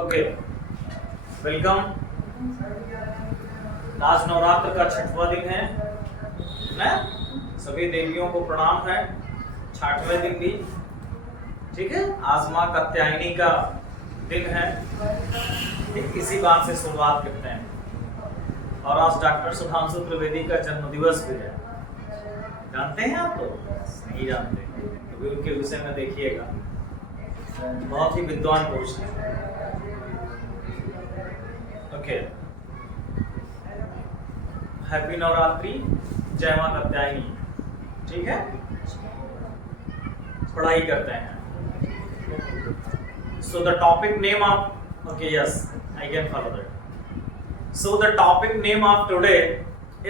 Okay, welcome. आज नवरात्र का 6वां दिन है ना? सभी देवियों को प्रणाम है। 6वें दिन भी ठीक है। आज माँ कात्यायनी का दिन है। इसी बात से शुरुआत करते हैं। और आज डॉक्टर सुधांशु त्रिवेदी का जन्म दिवस भी है। जानते हैं आप लोग? नहीं जानते तो भी उनके विषय में देखिएगा, बहुत ही विद्वान पुरुष हैं। ओके, हैप्पी नवरात्रि, जय मां कात्यायनी। ठीक है, पढ़ाई करते हैं। So the topic name of okay yes I can follow that. So the topic name of today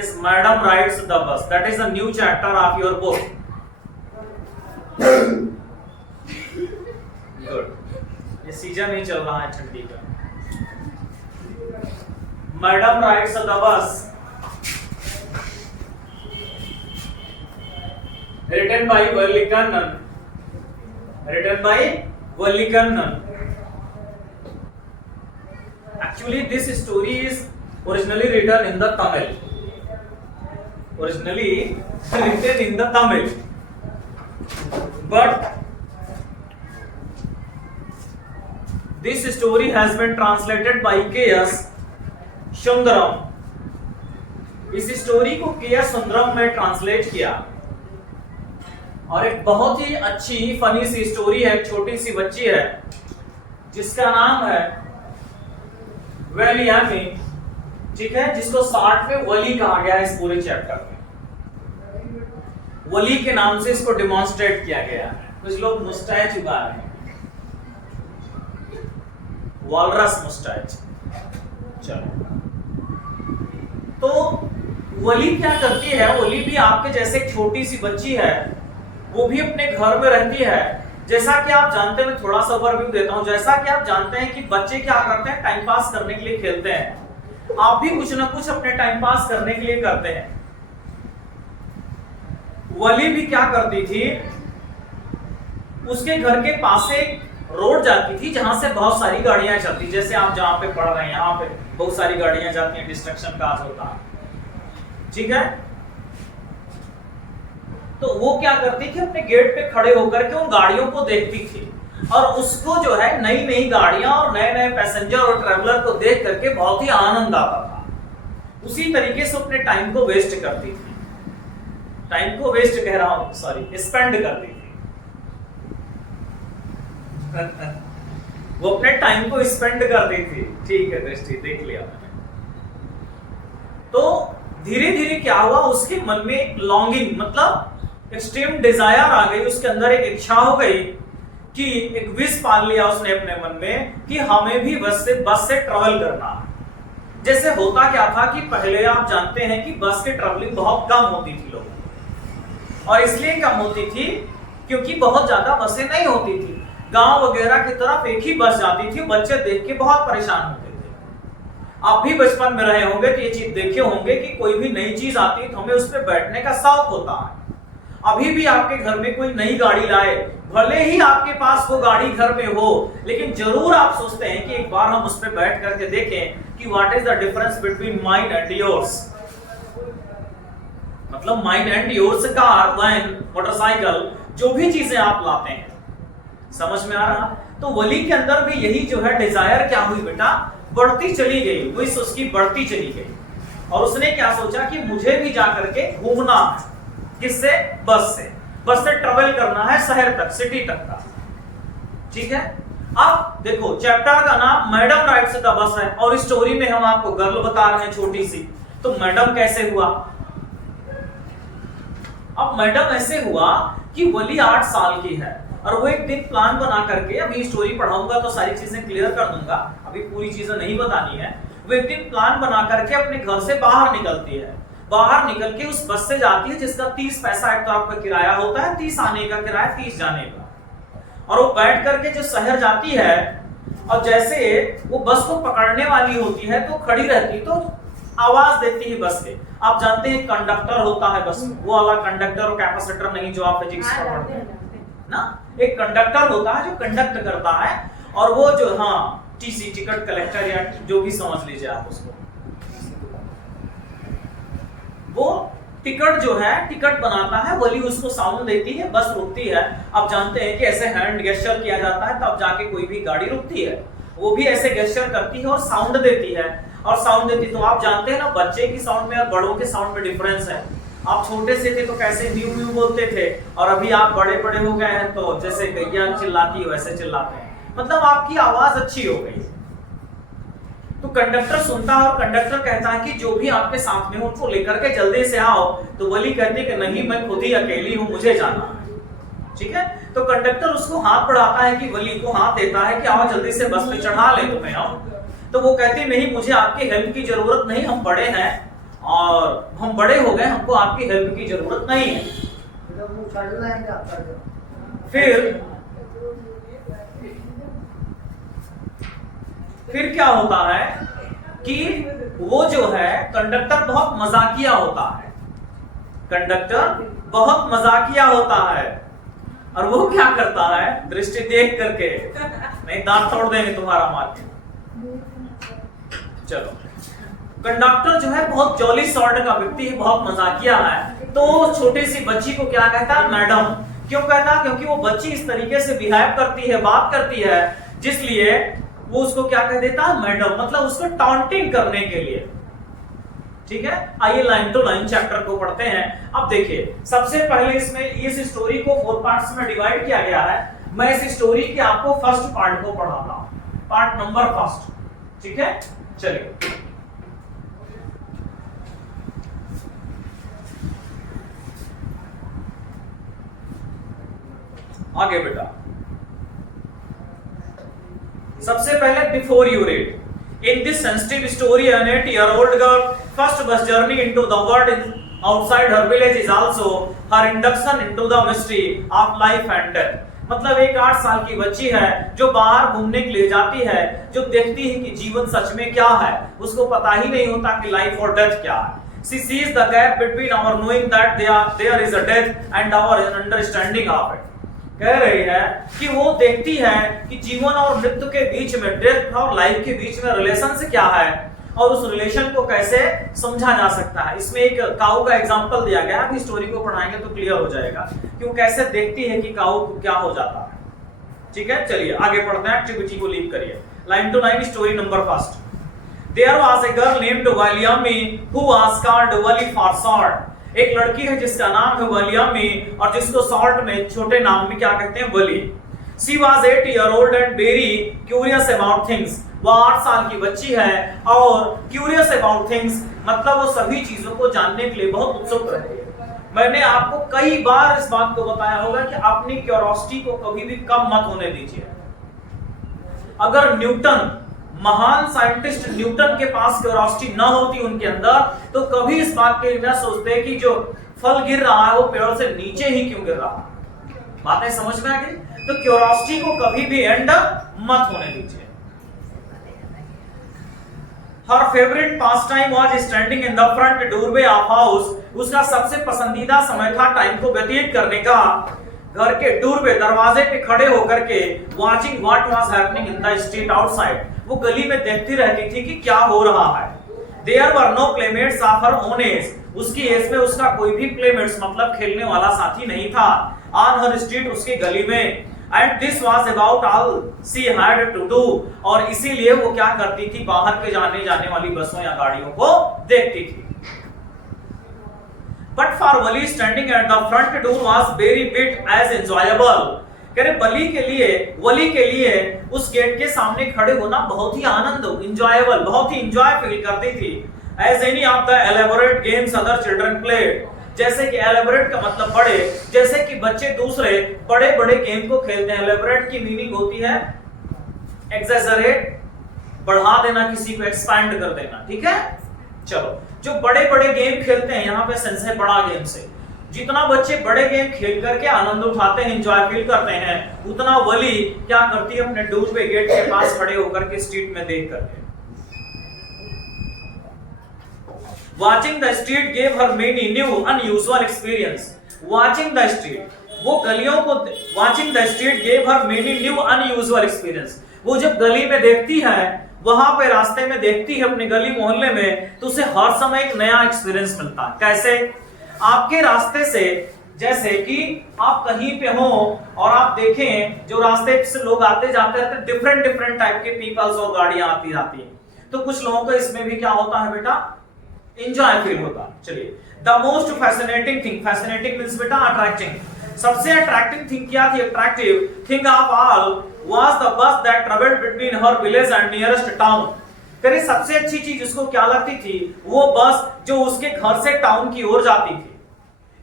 is Madam Rides the Bus. That is a new chapter of your book. Good. ये season ही चल रहा है ठंडी का। Madam Rides the Bus. Written by Vallikannan. Written by Vallikannan. Actually, this story is originally written in the Tamil. Originally written in the Tamil, but this story has been translated by K.S. Sundaram. इस story को K.S. Sundaram में translate किया और एक बहुत ही अच्छी funny सी story है। एक छोटी सी बच्ची है जिसका नाम है वैलियामी, ठीक है, जिसको शॉर्ट में वली कहा गया है। इस पूरे चैप्टर में वली के नाम से इसको डिमॉन्स्ट्रेट किया गया है। कुछ लोग मुस्टैच उगा रहे हैं, वॉलरस मुस्टैच। चलो, तो वली क्या करती है? वली भी आपके जैसे एक छोटी सी बच्ची है, वो भी अपने घर में रहती है। जैसा कि आप जानते हैं, मैं थोड़ा सा ओवरव्यू देता हूं। जैसा कि आप जानते हैं कि बच्चे क्या करते हैं, टाइम पास करने के लिए खेलते हैं। आप भी कुछ ना कुछ अपने टाइम पास करने के लिए करते हैं। वली भी क्या करती थी, उसके घर के पास से रोड जाती थी जहां से बहुत सारी गाड़ियां चलती। जैसे आप जहां पे पढ़ रहे हैं, यहाँ पे बहुत सारी गाड़ियां जाती हैं, डिस्ट्रक्शन काज होता है, ठीक है। तो वो क्या करती थी, अपने गेट पे खड़े होकर के उन गाड़ियों को देखती थी और उसको जो है नई नई गाड़ियां और नए नए पैसेंजर और ट्रैवलर को देख करके बहुत ही आनंद आता था। उसी तरीके से अपने टाइम को वेस्ट करती थी। टाइम को वेस्ट कह रहा हूं, सॉरी, स्पेंड करती थी। वो अपने टाइम को स्पेंड करती थी। ठीक है दृष्टि, देख लिया मैंने। तो धीरे धीरे क्या हुआ, उसके मन में एक लॉन्गिंग, मतलब एक्सट्रीम डिजायर आ गई। उसके अंदर एक इच्छा हो गई कि एक विश पाल लिया उसने अपने मन में कि हमें भी बस से ट्रेवल करना। जैसे होता क्या था कि पहले आप जानते हैं कि बस की ट्रेवलिंग बहुत कम होती थी लोगों, और इसलिए कम होती थी क्योंकि बहुत ज्यादा बसें नहीं होती थी। गांव वगैरह की तरफ एक ही बस जाती थी। बच्चे देख के बहुत परेशान होते थे। आप भी बचपन में रहे होंगे तो ये चीज देखे होंगे कि कोई भी नई चीज आती है तो हमें उस पर बैठने का शौक होता है। अभी भी आपके घर में कोई नई गाड़ी लाए, भले ही आपके पास वो गाड़ी घर में हो, लेकिन जरूर आप सोचते हैं कि एक बार हम उस पर बैठ करके देखें कि what is the difference between mine and yours. मतलब mine and yours, car, van, motorcycle, जो भी चीजें आप लाते हैं, समझ में आ रहा? तो वली के अंदर भी यही जो है डिजायर क्या हुई बेटा, बढ़ती चली गई। विश उसकी बढ़ती चली गई और उसने क्या सोचा कि मुझे भी जाकर के घूमना है। किससे? बस से। बस से ट्रेवल करना है शहर तक, सिटी तक का, ठीक है। अब देखो, चैप्टर का नाम मैडम राइड्स द बस है और स्टोरी में हम आपको गर्ल बता रहे हैं छोटी सी। तो मैडम कैसे हुआ? अब मैडम ऐसे हुआ कि वली 8 साल की है और वो एक दिन प्लान बना करके, अभी स्टोरी पढ़ाऊंगा तो सारी चीजें क्लियर कर दूंगा, अभी पूरी चीजें नहीं बतानी है। वो एक दिन प्लान बना करके अपने घर से बाहर निकलती है। बाहर निकल के उस बस से जाती है जिसका 30 पैसा एक तो आपका किराया होता है, 30 आने का किराया, 30 जाने का। और वो बैठ करके जो शहर जाती है और जैसे वो बस को पकड़ने वाली होती है तो खड़ी रहती, तो आवाज देती है बस के। आप जानते हैं कंडक्टर होता है बस में, वो वाला कंडक्टर और कैपेसिटर नहीं जो आप फिजिक्स में पढ़ते हैं ना। एक कंडक्टर होता है जो कंडक्ट करता है और वो जो, हाँ, टीसी, टिकट कलेक्टर, या जो भी समझ लीजिए आप उसको। वो टिकट जो है, टिकट बनाता है, वली उसको साउंड देती है, बस रुकती है। आप जानते हैं कि ऐसे हैंड गेस्चर किया जाता है तब जाके कोई भी गाड़ी रुकती है। वो भी ऐसे गेस्चर करती है और साउंड देती है, और साउंड देती, तो आप जानते हैं ना बच्चे की साउंड में और बड़ों के साउंड में डिफरेंस है। आप छोटे से थे तो कैसे म्यू म्यू बोलते थे, और अभी आप बड़े बड़े हो गए हैं तो जैसे गैया चिल्लाती है वैसे चिल्लाते हैं, मतलब आपकी आवाज अच्छी हो गई। तो कंडक्टर सुनता है और कंडक्टर कहता है कि जो भी आपके साथ में हो उनको लेकर के जल्दी से आओ। तो वली कहती है कि नहीं, मैं खुद ही अकेली हूं, मुझे जाना है। ठीक है, तो कंडक्टर उसको हाथ बढ़ाता है कि वली को हाथ देता है कि आओ जल्दी से बस पे चढ़ा ले तुम्हें, आओ। तो वो कहती नहीं, मुझे आपकी हेल्प की जरूरत नहीं, हम बड़े हैं और हम बड़े हो गए, हमको आपकी हेल्प की जरूरत नहीं है। फिर क्या होता है कि वो जो है कंडक्टर बहुत मजाकिया होता है, कंडक्टर बहुत मजाकिया होता है, और वो क्या करता है, दृष्टि देख करके, नहीं दांत तोड़ देंगे तुम्हारा मार के। चलो, कंडक्टर जो है बहुत जॉली सॉर्ट का व्यक्ति है, बहुत मजाकिया है। तो छोटी सी बच्ची को क्या कहता है, मैडम। क्यों कहता है, क्योंकि वो बच्ची इस तरीके से बिहेव करती है, बात करती है, जिसलिए वो उसको क्या कह देता है, मैडम, मतलब उसको टॉन्टिंग करने के लिए। ठीक है, आइए लाइन टू लाइन चैप्टर को पढ़ते हैं। अब देखिए, सबसे पहले इसमें इस स्टोरी को 4 पार्ट्स में डिवाइड किया गया है। मैं इस स्टोरी के आपको फर्स्ट पार्ट को पढ़ाता हूं, पार्ट नंबर फर्स्ट। ठीक है, चलिए आगे बेटा। सबसे पहले before you read, in this sensitive story an 8-year-old girl first bus journey into the world outside her village is also her induction into the mystery of life and death। मतलब एक 8 साल की बच्ची है जो बाहर घूमने के लिए जाती है, जो देखती है कि जीवन सच में क्या है, उसको पता ही नहीं होता कि लाइफ और डेथ क्या है। She sees the gap between our knowing that there is a death and our understanding of it। कह रही है कि वो देखती है कि जीवन और मृत्यु के बीच में, डेथ और लाइफ के बीच में रिलेशन से क्या है, और उस रिलेशन को कैसे समझा जा सकता है। इसमें एक काऊ का एग्जांपल दिया गया, अभी स्टोरी को पढ़ाएंगे तो क्लियर हो जाएगा कि वो कैसे देखती है कि काऊ को क्या हो जाता है। ठीक है, चलिए आगे पढ़ते हैं, एक्टिविटी को लीव करिए। Line to line story number first. There was a girl named Valiami who was called Vali for short। एक लड़की है जिसका नाम है वलियामी, और जिसको शॉर्ट में छोटे नाम में क्या कहते हैं, वली। She was 8-year-old and very curious about things। वो 8 साल की बच्ची है और curious about things मतलब वो सभी चीजों को जानने के लिए बहुत उत्सुक रहती है। मैंने आपको कई बार इस बात को बताया होगा कि अपनी क्यूरियोसिटी को कभी भी कम मत होने दीजिए। अगर न्यूटन, महान साइंटिस्ट न्यूटन के पास क्यूरियोसिटी न होती उनके अंदर, तो कभी इस बात के लिए न सोचते कि जो फल गिर रहा है वो पेड़ से नीचे ही क्यों गिर रहा है। बातें समझ में आ गई? तो क्यूरियोसिटी को कभी भी एंड मत होने दीजिए। Her favorite pastime was standing in the front doorway of house। उसका सबसे पसंदीदा समय था टाइम को व्यतीत करने का घर के डोरवे, दरवाजे पे खड़े होकर के, watching what was happening in the street outside। वो गली में देखती रहती थी कि क्या हो रहा है। There were no playmates of her own age। उसकी एज में उसका कोई भी प्लेमेट्स मतलब खेलने वाला साथी नहीं था on her street, उसकी गली में। And this was about all she had to do। और इसीलिए वो क्या करती थी, बाहर के जाने वाली बसों या गाड़ियों को देखती थी। But for Wali, standing at the front door was very bit as enjoyable। कह रहे वली के लिए उस गेट के सामने खड़े होना बहुत ही आनंद, इंजॉयबल, बहुत ही इंजॉय फील करती थी। As any of the elaborate games other children played। जैसे कि एलेबोरेट का मतलब बड़े, जैसे कि बच्चे दूसरे बड़े बड़े गेम को खेलते हैं। एलेबोरेट की मीनिंग होती है एक्सेजरेट, बढ़ा देना, किसी को एक्सपैंड कर देना। ठीक है, चलो, जो बड़े बड़े गेम खेलते हैं, यहाँ पे सेंस है बड़ा गेम से। जितना बच्चे बड़े गेम खेल करके आनंद उठाते हैं, एंजॉय फील करते हैं, उतना वली क्या करती है, अपने डोर पे गेट के पास खड़े होकर के स्ट्रीट में देख करके। Watching the street gave her many new unusual experience। Watching the street, वो गलियों को, watching the street gave her many new unusual experience। वो जब गली में देखती है, वहां पे रास्ते में देखती है अपने गली मोहल्ले में, तो उसे हर समय एक नया एक्सपीरियंस मिलता है। कैसे? आपके रास्ते से, जैसे कि आप कहीं पे हो और आप देखें जो रास्ते से लोग आते जाते रहते, डिफरेंट डिफरेंट टाइप के पीपल्स और गाड़ियां आती जाती हैं, तो कुछ लोगों को इसमें भी क्या होता है बेटा, एंजॉय फील होता है। चलिए, the most fascinating thing, fascinating means बेटा अट्रैक्टिंग, सबसे अट्रैक्टिव थिंग क्या थी? Attractive thing of all was the bus that travelled between her village and nearest town. करिए, सबसे अच्छी चीज उसको क्या लगती थी? वो बस जो उसके घर से टाउन की ओर जाती थी।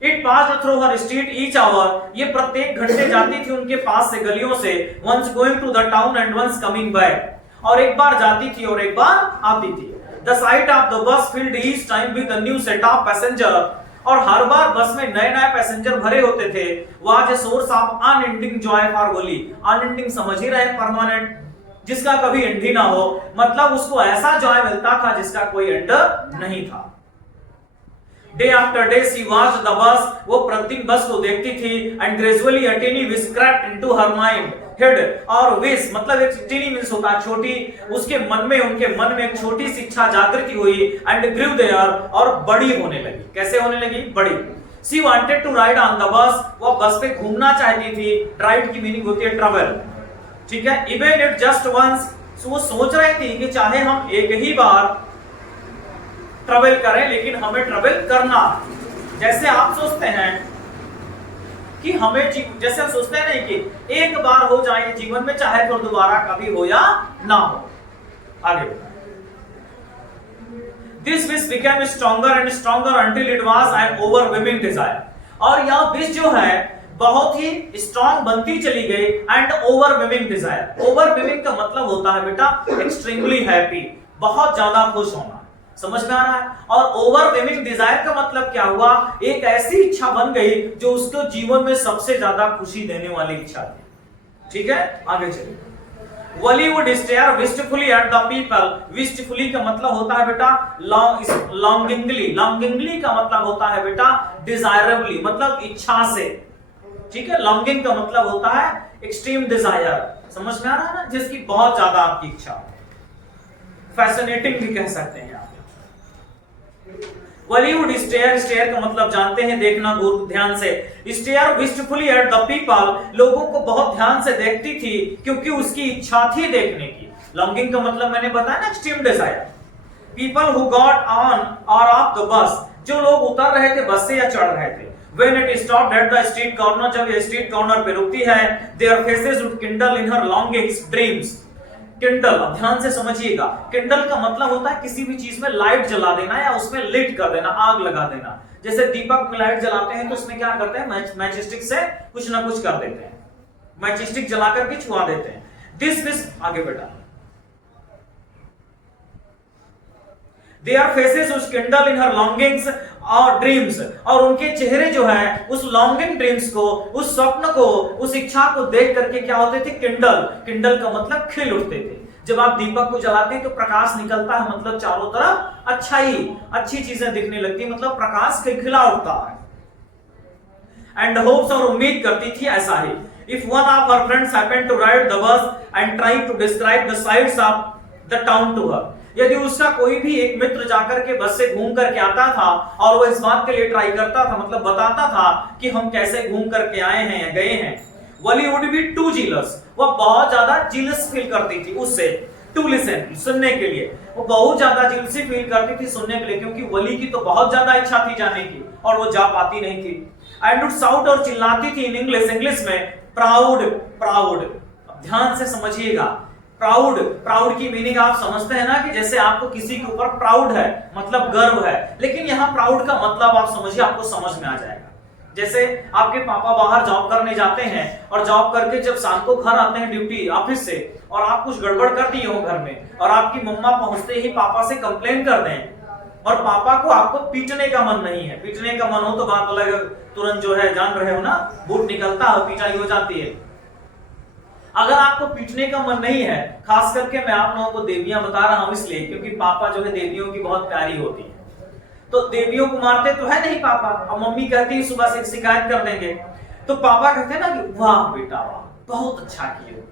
It passed through her street each hour, ये प्रत्येक घंटे जाती थी उनके पास से, गलियों से, once going to the town and once coming back, और एक बार जाती थी और एक बार आती थी। The site of the bus field each time with a new set of passenger, और हर बार बस में नए नए पैसेंजर भरे होते थे। Was a source of unending Joy for Wali, unending समझ ही रहे, परमानेंट, जिसका कभी एंड ही ना हो, मतलब उसको ऐसा जॉय मिलता था जिसका कोई एंड नहीं था। Day after day she watched the bus, वो प्रतिदिन बस को देखती थी, and gradually a tiny wish crept into her mind head, और विश मतलब एक टीनी मींस होता है छोटी, उसके मन में, उनके मन में एक छोटी सी इच्छा जागृति हुई, एंड ग्रू देयर, और बड़ी होने लगी। कैसे होने लगी? बड़ी। She wanted to ride on the bus, वो बस पे घूमना चाहती थी। राइड की मीनिंग होती है ट्रैवल, ठीक है। इवन इट जस्ट वंस, वो सोच रही थी कि चाहे हम एक ही बार ट्रैवल करें, लेकिन हमें ट्रैवल करना, जैसे आप सोचते हैं कि हमें, जैसे हम सोचते हैं नहीं कि एक बार हो जाए जीवन में, चाहे फिर दोबारा कभी हो या ना हो। आगे this wish became stronger and stronger until it was an overwhelming desire, और यह विश जो है बहुत ही स्ट्रॉन्ग बनती चली गई, एंड ओवरवेलमिंग डिजायर, ओवरवेलमिंग का मतलब होता है बेटा एक्सट्रीमली हैप्पी, बहुत ज्यादा खुश होना, समझ में आ रहा है। और ओवरवेलमिंग डिजायर का मतलब क्या हुआ? एक ऐसी इच्छा बन गई जो उसको जीवन में सबसे ज्यादा खुशी देने वाली इच्छा थी। ठीक है, आगे चलिए। Valli would stare wistfully at the people, wistfully का मतलब होता है बेटा लॉन्गिंगली, लॉन्गिंगली का मतलब होता है बेटा डिजायरेबली, मतलब इच्छा से, ठीक है। लॉन्गिंग का मतलब होता है एक्सट्रीम डिजायर, समझ में आ रहा है ना, जिसकी बहुत ज्यादा आपकी इच्छा। फैसिनेटिंग भी कह सकते हैं आप। वलीवुड स्टेयर, स्टेयर का मतलब जानते हैं देखना, ध्यान से। Stair wistfully at the people, लोगों को बहुत ध्यान से देखती थी क्योंकि उसकी इच्छा थी देखने की। लॉन्गिंग का मतलब मैंने बताया ना extreme Dzire. People who got on और ऑफ द बस, जो लोग उतर रहे थे बस से या चढ़ रहे थे। When it stopped at the street corner, जब ये स्ट्रीट कॉर्नर पे रुकती है, their faces would kindle in her longings, dreams. Kindle, अब ध्यान से समझिएगा, किंडल का मतलब होता है किसी भी चीज में लाइट जला देना या उसमें लिट कर देना, आग लगा देना। जैसे दीपक में लाइट जलाते हैं तो उसमें क्या करते हैं, मैचस्टिक से कुछ ना कुछ कर देते हैं, मैचस्टिक जला करके छुआ देते हैं। दिस विश, आगे बेटा, their faces would kindle in her longings और ड्रीम्स, और उनके चेहरे जो है उस लॉन्गिंग ड्रीम्स को, उस स्वप्न को, उस इच्छा को देख करके क्या होते थे, किंडल। किंडल का मतलब खिल उठते थे। जब आप दीपक को जलाते हैं तो प्रकाश निकलता है, मतलब चारों तरफ अच्छाई, अच्छी चीजें दिखने लगती है, मतलब प्रकाश खिलखिला उठता है। एंड होप्स, और उम्मीद करती थी ऐसा ही। If one of her friends happened to ride the bus and try to describe the sights of the town to her, यदि उसका कोई भी एक मित्र जाकर के बस से घूम करके आता था और वो इस बात के लिए ट्राई करता था, मतलब बताता था कि हम कैसे घूम करके आए हैं या गए हैं, वली वुड बी टू जीलस, वो बहुत ज्यादा जीलस फील करती थी उससे, टू लिसन, सुनने के लिए, वो बहुत ज्यादा जीलसी फील करती थी सुनने के लिए, क्योंकि वली की तो बहुत ज्यादा इच्छा थी जाने की और वो जा पाती नहीं थी। एंड वुड शाउट, और चिल्लाती थी इन इंग्लिश, इंग्लिश में, प्राउड, प्राउड। ध्यान से समझिएगा, प्राउड, प्राउड की मीनिंग आप समझते हैं ना कि जैसे आपको किसी के ऊपर प्राउड है, मतलब गर्व है, लेकिन यहाँ प्राउड का मतलब आप समझिए, आपको समझ में आ जाएगा। जैसे आपके पापा बाहर जॉब करने जाते हैं और जॉब करके जब शाम को घर आते हैं ड्यूटी ऑफिस से, और आप कुछ गड़बड़ कर दिए हो घर में, और आपकी मम्मा पहुंचते ही पापा से कंप्लेन कर दें, और पापा को आपको पीटने का मन नहीं है, पीटने का मन हो तो बात अलग, तुरंत जो है जान रहे हो ना, बूट निकलता है, पिटाई हो जाती है। अगर आपको पीटने का मन नहीं है, खास करके मैं आप लोगों को देवियां बता रहा हूं इसलिए क्योंकि पापा जो है देवियों की बहुत प्यारी होती है, तो देवियों को मारते तो है नहीं पापा, और मम्मी कहती है सुबह से शिकायत कर देंगे, तो पापा कहते हैं ना कि वाह बेटा वाह, बहुत अच्छा किए,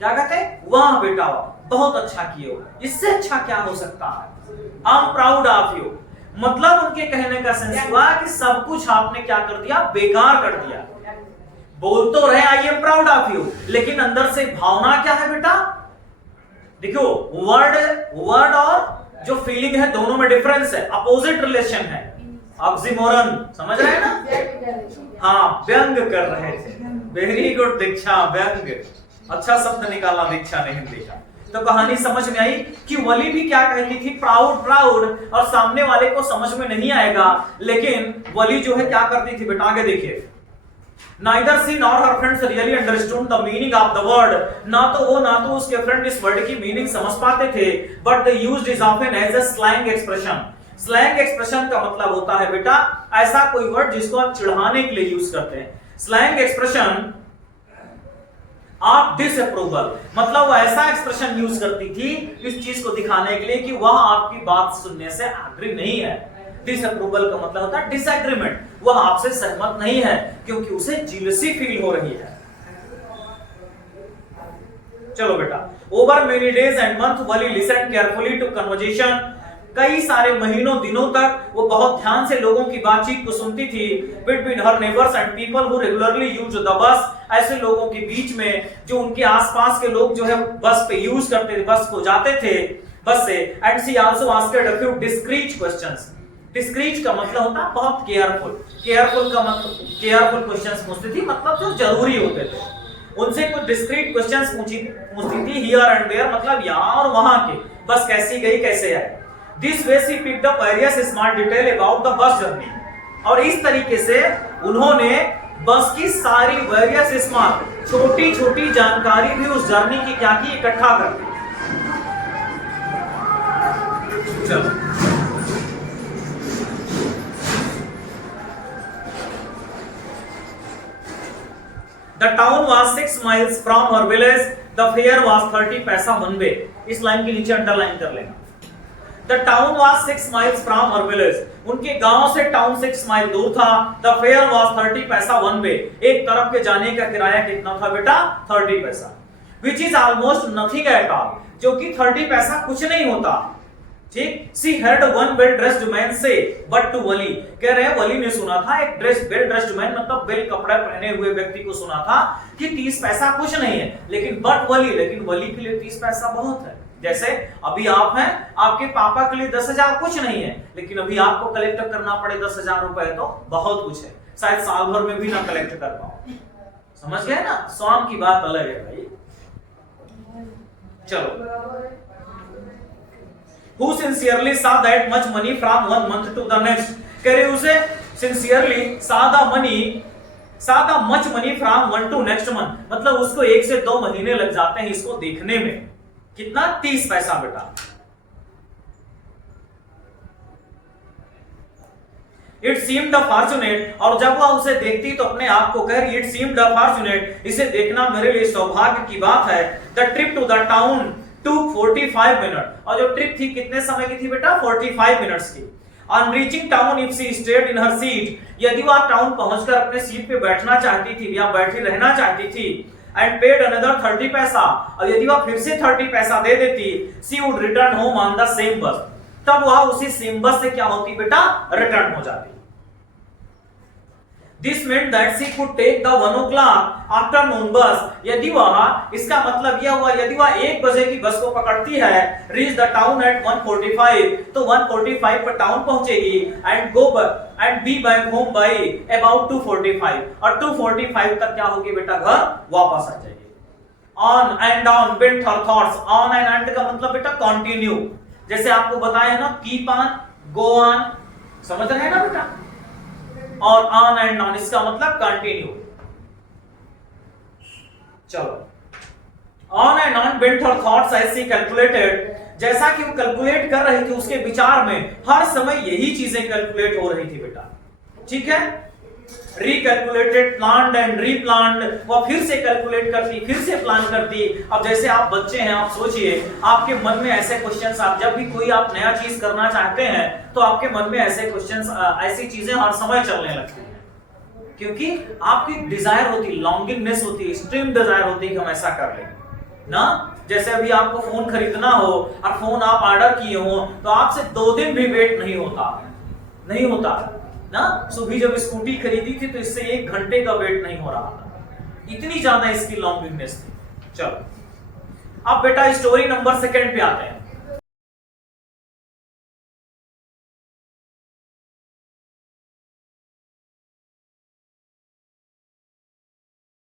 क्या कहते हैं, वाह बेटा वाह बहुत अच्छा किए हो, इससे अच्छा क्या हो सकता है, I am proud of you. मतलब उनके कहने का सेंस हुआ कि सब कुछ आपने क्या कर दिया, बेकार कर दिया। बोल तो रहे I am proud of you, लेकिन अंदर से भावना क्या है बेटा, देखो वर्ड और जो फीलिंग है दोनों में डिफरेंस है, अपोजिट रिलेशन है, ऑक्सीमोरन, समझ रहे हैं ना। हाँ, व्यंग कर रहे थे, वेरी गुड दीक्षा, व्यंग, अच्छा शब्द निकाला दीक्षा ने हिंदी का। तो कहानी समझ में आई कि वली भी क्या कहती थी, प्राउड प्राउड, और सामने वाले को समझ में नहीं आएगा, लेकिन वली जो है क्या करती थी बेटा, आगे देखिए, Neither she nor her friends really understood the meaning of the word. ना तो वो ना तो उसके फ्रेंड इस वर्ड की मीनिंग समझ पाते थे, but they used it often as a slang expression. Slang expression का मतलब होता है बेटा ऐसा कोई वर्ड जिसको आप चिढ़ाने के लिए यूज करते हैं। स्लैंग एक्सप्रेशन आप डिसअप्रूवल, मतलब वो ऐसा एक्सप्रेशन यूज करती थी इस चीज को दिखाने के लिए कि वह आपकी बात सुनने से एग्री नहीं है। डिसअप्रूवल का मतलब होता है डिसएग्रीमेंट, वह आपसे सहमत नहीं है क्योंकि उसे जीलसी फील हो रही है। चलो बेटा, over many days and month Wally listen carefully to conversation, कई सारे महीनों दिनों तक वो बहुत ध्यान से लोगों की बातचीत को सुनती थी। Between her neighbours and people who regularly use the bus, ऐसे लोगों के बीच में जो उनके आसपास के लोग जो है बस पे यूज करते थे, बस को जाते थे बस से। And she also asked a few discrete questions, discrete का मतलब होता है बहुत केयरफुल, केयरफुल का मतलब केयरफुल क्वेश्चंस पूछती थी, मतलब जो जरूरी होते थे उनसे कुछ डिस्क्रीट क्वेश्चंस पूछती थी। हियर एंड देयर मतलब यहाँ और वहां के, बस कैसी गई कैसे आई। This way she picked up various smart detail about the bus journey, और इस तरीके से उन्होंने बस की सारी वेरियस स्मार्ट छोटी छोटी जानकारी भी उस जर्नी की क्या की, इकट्ठा कर दी। चलो The town was 6 miles from her village. The fare was 30 पैसा वन वे। इस लाइन के नीचे अंडरलाइन कर लेना। The town was 6 miles from her village. उनके गांव से टाउन 6 माइल दूर था। The fare was 30 पैसा वन वे। एक तरफ के जाने का किराया कितना था बेटा? 30 पैसा। Which is almost nothing at all. जो कि 30 पैसा कुछ नहीं होता। ठीक? She heard one well-dressed man say, but to वली, कह रहे हैं वली ने सुना था एक well-dressed man मतलब वेल कपड़े पहने हुए व्यक्ति को सुना था कि 30 पैसा कुछ नहीं है, लेकिन लेकिन वली के लिए 30 पैसा बहुत है। जैसे अभी आप हैं, आपके पापा के लिए 10,000 कुछ नहीं है, लेकिन अभी आपको कलेक्ट करना पड़े 10,000 रुपए तो बहुत कुछ है, शायद साल भर में भी ना कलेक्ट कर पाओ। समझ गए ना, स्वाम की बात अलग है भाई। चलो, who sincerely saw that much money from one month to the next, कह रहे उसे sincerely saw the much money from one to next month, मतलब उसको 1 से 2 महीने लग जाते हैं इसको देखने में। कितना? 30 पैसा बेटा। It seemed fortunate, और जब वह उसे देखती तो अपने आप को कह रही it seemed fortunate, इसे देखना मेरे लिए सौभाग्य की बात है। The trip to the town took 45 minute, और जो ट्रिप थी कितने समय की थी बेटा? 45 मिनट्स की। On reaching town, if she stayed in her seat, यदि वह टाउन पहुंचकर अपने सीट पे बैठना चाहती थी या बैठी रहना चाहती थी, and paid another 30 पैसा, और यदि वह फिर से 30 पैसा दे देती, she would return home on the same bus, तब वह उसी सेम बस से क्या होती बेटा? रिटर्न हो जाती। This meant that she could take the 1 o'clock afternoon bus, यदि वह, इसका मतलब यह हुआ यदि वह 1 बजे की बस को पकड़ती है, reach the town at 1:45, तो 1:45 पर टाउन पहुंचेगी, and be back home by about 2:45, और 2:45 तक क्या होगी बेटा? घर वापस आ जाएगी। On and on went her thoughts, on and का मतलब बेटा continue, जैसे आपको बताया ना keep on, go on, समझ रहे हैं ना बेटा? और on and on इसका मतलब कंटिन्यू। चलो, on and on went her thoughts as she calculated, जैसा कि वो कैलकुलेट कर रही थी उसके विचार में हर समय यही चीजें कैलकुलेट हो रही थी बेटा। ठीक है, रिकैलकुलेटेड, प्लान्ड एंड रीप्लान्ड, वो फिर से कैलकुलेट करती, फिर से प्लान करती। अब जैसे आप बच्चे हैं, आप सोचिए आपके मन में ऐसे क्वेश्चंस, आप जब भी कोई आप नया चीज करना चाहते हैं तो आपके मन में ऐसे क्वेश्चंस, ऐसी चीजें हर समय चलने लगती हैं, क्योंकि आपकी डिजायर होती, लॉन्गिंगनेस होती, एक्सट्रीम डिजायर होती कि हम ऐसा कर लें। ना। जैसे अभी आपको फोन खरीदना हो और फोन आप ऑर्डर किए हो तो आपसे 2 दिन भी वेट नहीं होता ना। सुबह जब स्कूटी खरीदी थी तो इससे 1 घंटे का वेट नहीं हो रहा था, इतनी ज्यादा इसकी लॉन्गिंगनेस थी। चलो अब बेटा स्टोरी नंबर 2 पे आते हैं।